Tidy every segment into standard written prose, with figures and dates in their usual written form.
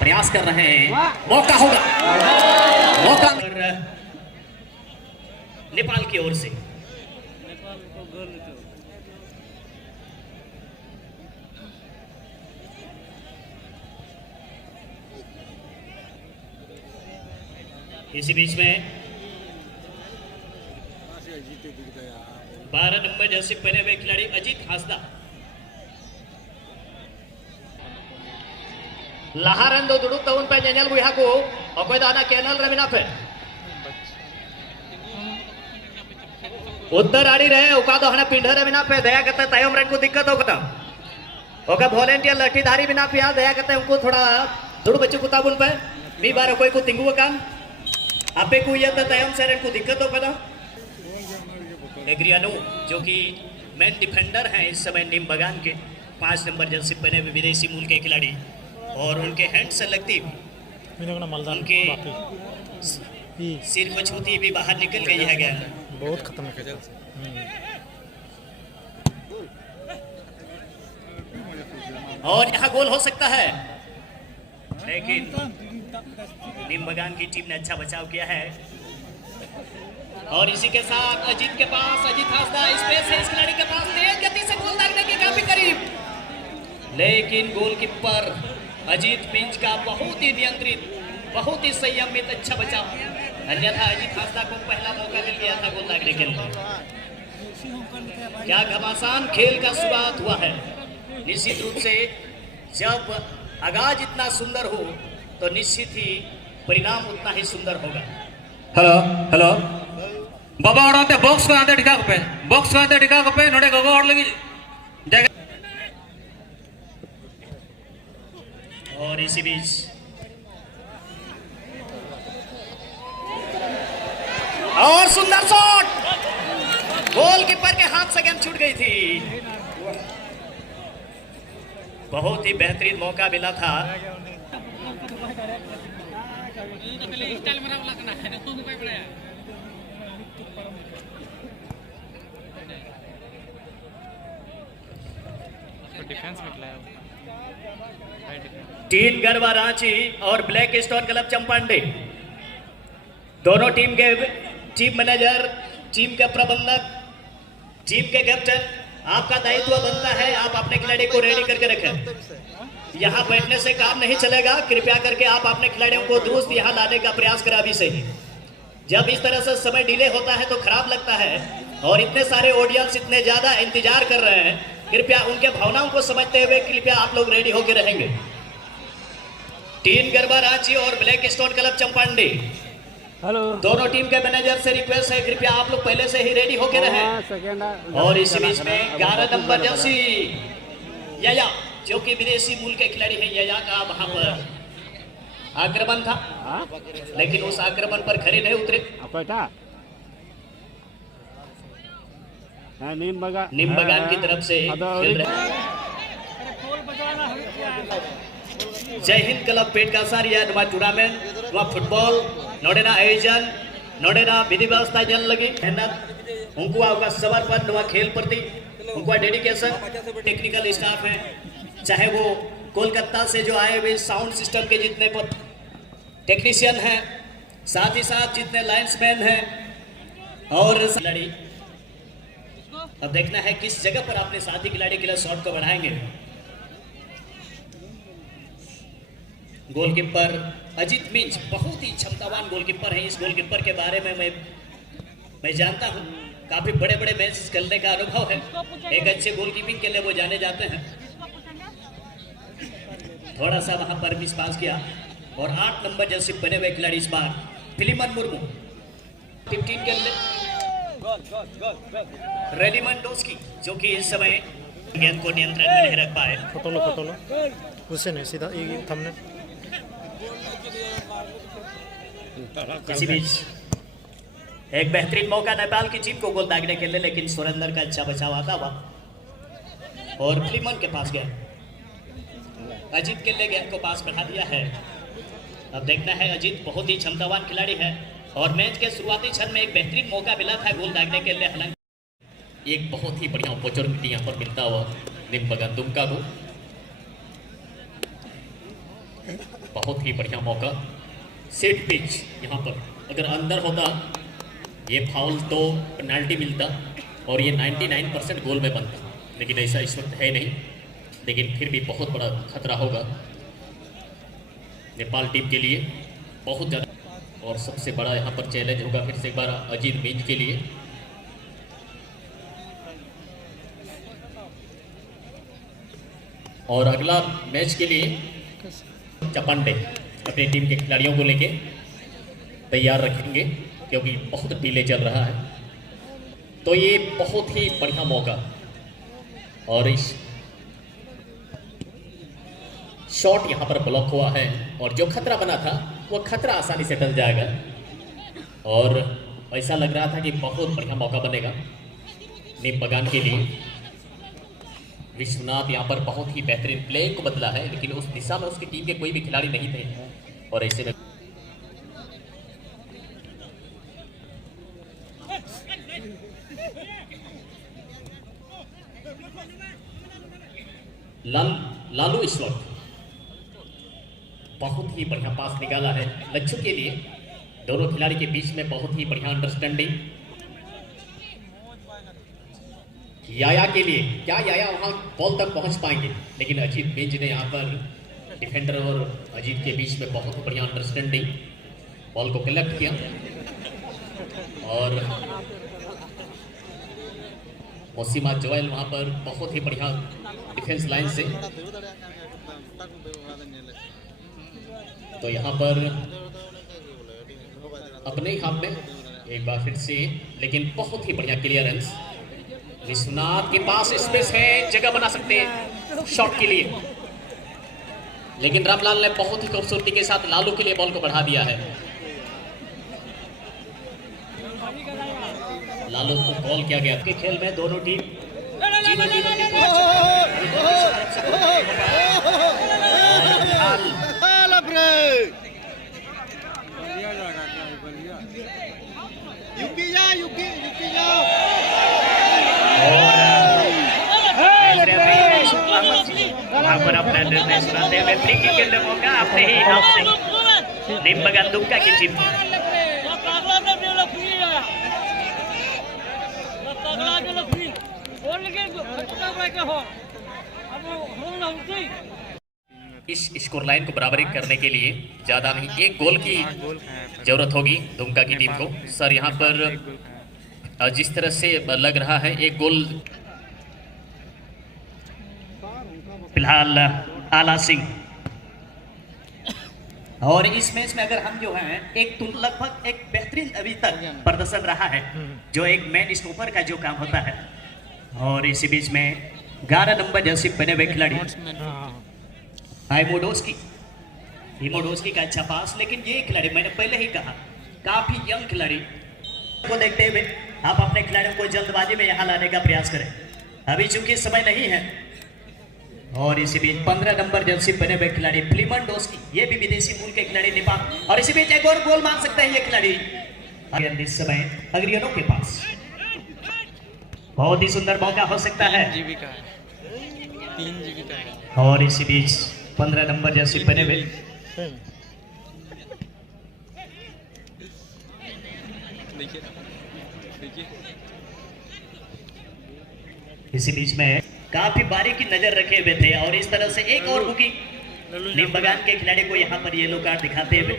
प्रयास कर रहे हैं, मौका होगा, मौका नेपाल की ओर से। इसी बीच में 12 नंबर जर्सी पहने हुए खिलाड़ी Ajit Hansda laharan do duduk tahun pe nyanyal bui haku okoi dana kenal ramina pe उत्तर आड़ी रहे उका तो हने पिंढर बिना पे दया करते तयम रेन को दिक्कत होगा ओका वॉलंटियर लठीधारी बिना पे दया करते उनको थोड़ा दुड़ बच्चों को ताबुन पे मी बार कोई को तिंगु कान आपे को ये तयम से रेन को दिक्कत होगा ना एग्रियानो जो कि मेन डिफेंडर हैं इस समय नीम बगान के 5 नंबर जर्सी पहने हुए विदेशी मूल के खिलाड़ी और उनके हैंड से लगती उनके सिर को छूती भी बाहर निकल गई है क्या बहुत खतरनाक है और यहाँ गोल हो सकता है लेकिन नीम बगान की टीम ने अच्छा बचाव किया है और इसी के साथ अजीत के पास अजीत हासदा स्पेस है इस खिलाड़ी के पास तेज गति से गोल दागने के काफी करीब लेकिन गोलकीपर अजीत पिंच का बहुत ही नियंत्रित बहुत ही संयमित अच्छा बचाव अन्यथा अजीत हासदा को पहला मौका मिल गया था गोल दागने के लिए। क्या घमासान खेल का शुरुआत हुआ है निश्चित रूप से जब आगाज इतना सुंदर हो तो निश्चित ही परिणाम उतना ही सुंदर होगा। हेलो हेलो बाबा ओडाते बॉक्स को आते टिका पे बॉक्स को आते टिका पे नोडे गोगो और लगी जगह और इसी बीच और सुंदर शॉट गोलकीपर के हाथ से गेंद छूट गई थी बहुत ही बेहतरीन मौका मिला था टीम गरबा रांची और ब्लैक स्टोन क्लब चंपांडे दोनों टीम के टीम मैनेजर टीम के प्रबंधक टीम के कैप्टन आपका दायित्व बनता है आप अपने खिलाड़ी को रेडी करके रखें यहाँ बैठने से काम नहीं चलेगा कृपया करके आप अपने खिलाड़ियों को दुरुस्त यहाँ लाने का प्रयास करें अभी से ही जब इस तरह से समय डिले होता है तो खराब लगता है और इतने सारे ऑडियंस इतने ज्यादा इंतजार कर रहे हैं कृपया उनके भावनाओं को समझते हुए कृपया आप लोग रेडी होकर रहेंगे। टीम गरबा रांची और ब्लैक स्टोन क्लब चंपांडे हेलो दोनों टीम के मैनेजर से रिक्वेस्ट है कृपया आप लोग पहले से ही रेडी होकर रहें और इसी बीच में 11 नंबर जर्सी याया जो कि विदेशी मूल के खिलाड़ी है याया का वहां पर आक्रमण था लेकिन उस आक्रमण पर खड़े नहीं उतरे नीम बगान की तरफ से खेल रहे जय हिंद क्लब पेट का सारिया नुआ टूर्नामेंट नुआ फुटबॉल नोडेना आयोजन नोडेना विधि व्यवस्था जन लगी मेहनत उनको आपका समर्पण नुआ खेल प्रति उनका डेडिकेशन टेक्निकल स्टाफ है चाहे वो कोलकाता से जो आए हुए साउंड सिस्टम के जितने टेक्नीशियन हैं साथ ही साथ जितने लाइन्समैन हैं और खिलाड़ी अब देखना है किस जगह पर आपने साथी खिलाड़ी के लिए शॉट को बढ़ाएंगे। गोलकीपर अजीत मिंच बहुत ही क्षमतावान गोलकीपर है इस गोलकीपर के बारे में मैं जानता हूं काफी बड़े बड़े मैच खेलने का अनुभव है एक अच्छे गोलकीपिंग के लिए वो जाने जाते हैं थोड़ा सा वहां पर मिस पास किया और 8 नंबर जर्सी पहने हुए खिलाड़ी इस बार फिलिमन मुर्मू 15 के लिए रेलिमंडोस्की जो कि इस समय गेंद को नियंत्रण में नहीं रख पाए फोटो लो उससे नहीं सीधा ये थंबनेल इसी बीच एक बेहतरीन मौका नेपाल की टीम को गोल दागने के लिए लेकिन सुरेंद्र का अच्छा बचाव आता हुआ और फिलिमन के पास गया अजीत के लिए गेंद को पास बढ़ा दिया है अब देखना है अजीत बहुत ही क्षमतावान खिलाड़ी है और मैच के शुरुआती क्षण में एक बेहतरीन मौका मिला था गोल दागने के लिए हालांकि एक बहुत ही बढ़िया अपॉर्चुनिटी यहाँ पर मिलता हुआ नीम बगान दुमका को बहुत ही बढ़िया मौका, सेट पिच। यहाँ पर अगर अंदर होता ये फाउल तो पेनल्टी मिलता और ये 99% गोल में बनता, लेकिन ऐसा इस वक्त है नहीं। लेकिन फिर भी बहुत बड़ा खतरा होगा नेपाल टीम के लिए, बहुत ज़्यादा। और सबसे बड़ा यहाँ पर चैलेंज होगा फिर से एक बार अजीत मिंज के लिए। और अगला मैच के लिए चपांडे अपनी टीम के खिलाड़ियों को लेके तैयार रखेंगे, क्योंकि बहुत डिले चल रहा है। तो ये बहुत ही बढ़िया मौका, और इस शॉट यहाँ पर ब्लॉक हुआ है, और जो खतरा बना था वो खतरा आसानी से टल जाएगा। और ऐसा लग रहा था कि बहुत बढ़िया मौका बनेगा नीम बगान के लिए। विश्वनाथ यहाँ पर बहुत ही बेहतरीन प्लेइंग को बदला है, लेकिन उस दिशा में उसकी टीम के कोई भी खिलाड़ी नहीं थे, और ऐसे में लालू इस वक्त बहुत ही बढ़िया पास निकाला है लच्छू के लिए। दोनों खिलाड़ी के बीच में बहुत ही बढ़िया अंडरस्टैंडिंग। याया के लिए, क्या याया वहां बॉल तक पहुंच पाएंगे, लेकिन अजीत मिंज ने यहाँ पर डिफेंडर और अजीत के बीच में बहुत बढ़िया अंडरस्टैंडिंग, बॉल को कलेक्ट किया। और मोसीमा जोएल वहां पर बहुत ही बढ़िया डिफेंस लाइन से। तो यहाँ पर अपने ही हाथ में एक बार फिर से, लेकिन बहुत ही बढ़िया क्लियरेंस। विश्वनाथ के पास स्पेस है, जगह बना सकते हैं शॉट के लिए, लेकिन रामलाल ने बहुत ही खूबसूरती के साथ लालू के लिए बॉल को बढ़ा दिया है। लालू को कॉल किया गया के खेल में दोनों टीम पर अपना निर्णय सुनाते हुए फ्री किक के मौका अपने ही हाथ से नीम बगान दुमका की टीम। इस स्कोर लाइन को बराबरी करने के लिए ज्यादा नहीं, एक गोल की जरूरत होगी दुमका की टीम को। सर यहाँ पर जिस तरह से लग रहा है एक गोल फिलहाल आला सिंह। और इस मैच में अगर हम जो हैं एक तो लगभग एक बेहतरीन अभी तक प्रदर्शन रहा है, जो एक मैन स्टॉपर का जो काम होता है। और इसी बीच में 11 नंबर जर्सी पहने हुए खिलाड़ी हिमोडोस्की का अच्छा पास, लेकिन ये खिलाड़ी मैंने पहले ही कहा काफी यंग खिलाड़ी को देखते हुए आप अपने खिलाड़ियों को जल्दबाजी में यहाँ लाने का प्रयास करें, अभी चूंकि समय नहीं है। और इसी बीच 15 नंबर जर्सी पहने हुए खिलाड़ी फ्लिमंडोस्की, ये भी विदेशी मूल के खिलाड़ी नेपाल। और इसी बीच एक और गोल मार सकते हैं ये खिलाड़ी इस समय अग्रियनों के पास। बहुत ही सुंदर मौका हो सकता है। 3 GB का है। और इसी बीच 15 नंबर जर्सी पहने हुए इसी बीच में काफी बारीकी नजर रखे हुए थे। और इस तरह से एक और बुकिंग नीम बगान के खिलाड़ी को यहाँ पर येलो कार्ड दिखाते हुए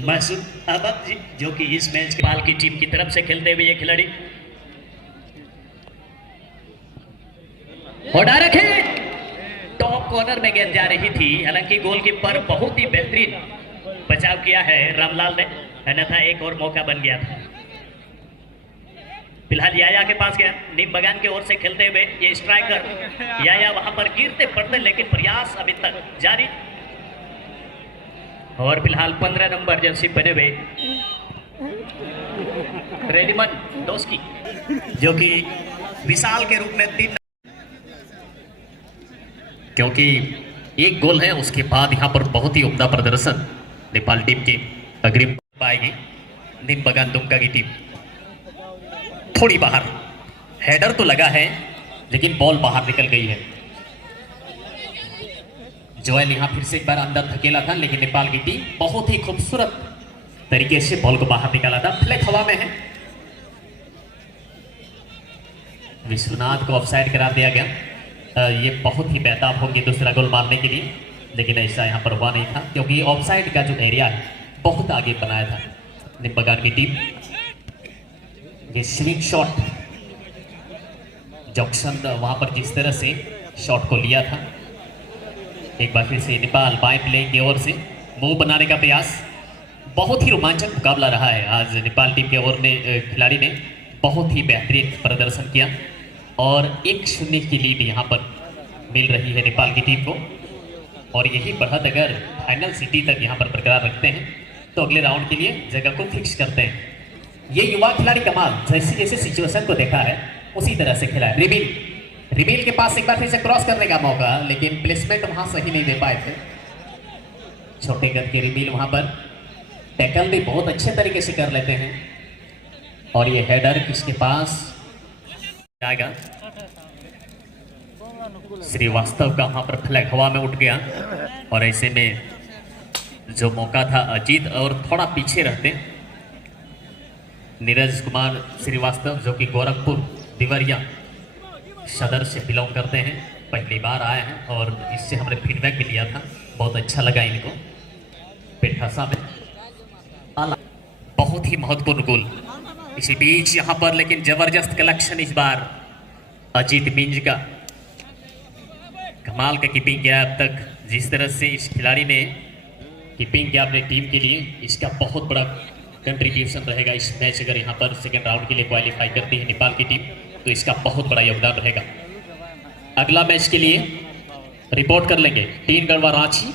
महसूद अहमद जी, जो कि इस मैच के पाल की टीम की तरफ से खेलते हुए ये खिलाड़ी और डायरेक्ट हिट टॉप कॉर्नर में गेंद जा रही थी। हालांकि गोलकीपर बहुत ही बेहतरीन बचाव किया है रामलाल ने, अन्यथा एक और मौका बन गया था। फिलहाल याया के पास गया नीम बगान की ओर से खेलते हुए ये स्ट्राइकर याया वहां पर गिरते पड़ते, लेकिन प्रयास अभी तक जारी। और फिलहाल 15 नंबर जर्सी पहने हुए रेडिमन डोस्की, जो कि विशाल के रूप में 3, क्योंकि एक गोल है उसके बाद यहाँ पर बहुत ही उम्दा प्रदर्शन नेपाल टीम के अग्रिम पाएगी नीम बगान दुमका की टीम। थोड़ी बाहर हेडर तो लगा है, लेकिन बॉल बाहर निकल गई है। जोएल यहाँ फिर से एक बार अंदर धकेला था, लेकिन नेपाल की टीम बहुत ही खूबसूरत तरीके से बॉल को बाहर निकाला था। फ्लैग हवा में है, विश्वनाथ को ऑफसाइड करार दिया गया। ये बहुत ही बेताब होंगे दूसरा गोल मारने के लिए, लेकिन ऐसा यहाँ पर हुआ नहीं था क्योंकि ऑफसाइड का जो एरिया है बहुत आगे बनाया था निम्बगान की टीम। ये स्विंग शॉट जॉक्सन वहां पर जिस तरह से शॉट को लिया था, एक बार फिर से नेपाल बाएं प्ले की ओर से मूव बनाने का प्रयास। बहुत ही रोमांचक मुकाबला रहा है आज। नेपाल टीम के ओर ने खिलाड़ी ने बहुत ही बेहतरीन प्रदर्शन किया और 1-0 की लीड यहाँ पर मिल रही है नेपाल की टीम को। और यही बढ़त अगर फाइनल सिटी तक यहाँ पर बरकरार रखते हैं तो अगले राउंड के लिए जगह को फिक्स करते हैं। ये युवा खिलाड़ी कमाल, जैसे जैसे सिचुएशन को देखा है उसी तरह से खेला है। रिबिल के पास एक बार फिर से क्रॉस करने का मौका, लेकिन प्लेसमेंट वहां सही नहीं दे पाए थे। छोटे कद के रिबिल वहां पर टैकल भी बहुत अच्छे तरीके से कर लेते हैं। और ये हेडर किसके पास जाएगा? श्रीवास्तव का वहां पर फ्लैग हवा में उठ गया और ऐसे में जो मौका था अजीत और थोड़ा पीछे रहते नीरज कुमार श्रीवास्तव, जो कि गोरखपुर देवरिया सदर से बिलोंग करते हैं, पहली बार आए हैं और इससे हमने फीडबैक भी लिया था, बहुत अच्छा लगा इनको। पेठासा में बहुत ही महत्वपूर्ण गोल इसी बीच यहाँ पर, लेकिन जबरदस्त कलेक्शन इस बार अजीत मिंज का। कमाल का कीपिंग किया अब तक, जिस तरह से इस खिलाड़ी ने कीपिंग किया अपनी टीम के लिए, इसका बहुत बड़ा कंट्रीब्यूशन रहेगा इस मैच। अगर यहाँ पर सेकेंड राउंड के लिए क्वालिफाई करती है नेपाल की टीम तो इसका बहुत बड़ा योगदान रहेगा। अगला मैच के लिए रिपोर्ट कर लेंगे टीम गढ़वा रांची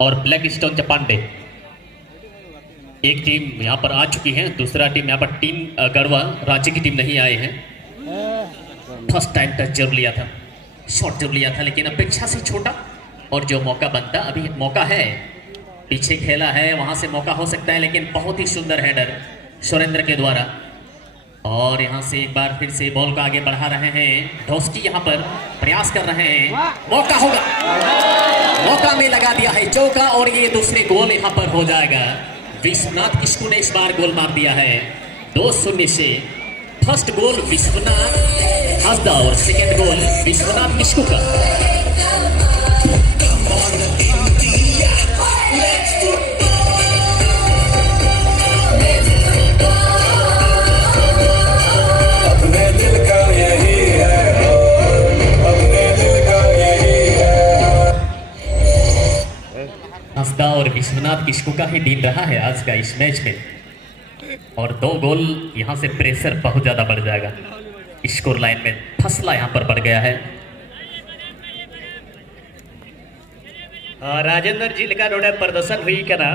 और ब्लैक स्टोन चपांडे। एक टीम यहाँ पर आ चुकी है, दूसरा टीम यहाँ पर टीम गढ़वा रांची की टीम नहीं आए हैं। फर्स्ट टाइम टच जरूर लिया था, शॉट जरूर लिया था, लेकिन अपेक्षा से छोटा। और जो मौका बनता, अभी मौका है, पीछे खेला है, वहां से मौका हो सकता है, लेकिन बहुत ही सुंदर हेडर सुरेंद्र के द्वारा। और यहां से एक बार फिर से बॉल को आगे बढ़ा रहे हैं ढोस्की, यहां पर प्रयास कर रहे हैं, मौका होगा, मौका में लगा दिया है चौका और ये दूसरे गोल यहां पर हो जाएगा। विश्वनाथ किस्कू ने इस बार गोल मार दिया है 2-0 से। फर्स्ट गोल विश्वनाथ हंसदा और सेकेंड गोल विश्वनाथ किस्कू का। हंसदा और विश्वनाथ किस्कू का ही दिन रहा है आज का इस मैच में। और 2 गोल यहां से प्रेशर बहुत ज्यादा बढ़ जाएगा, स्कोर लाइन में फसला यहां पर बढ़ गया है। राजेंद्र जी का प्रदर्शन हुई क्या ना